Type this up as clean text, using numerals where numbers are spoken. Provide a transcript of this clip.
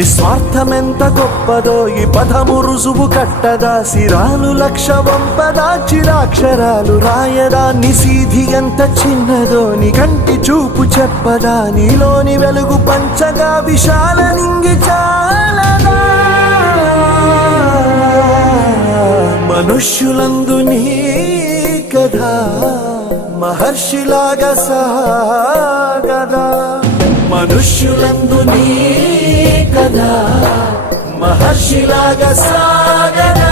నిస్వార్థమెంత గొప్పదో ఈ పదము రుజువు కట్టదా, సిరాలు లక్ష వంపదా, చిరాక్షరాలు రాయదా, నిసీధి ఎంత చిన్నదో నీ కంటి చూపు చెప్పదా, నీలోని వెలుగు పంచగా విశాల నింగి చాలదా. మనుష్యులందు నీ కథ మహర్షిలాగా సాగదా, మనుష్యులందు నీ కథ మహర్షిలాగా సాగదా.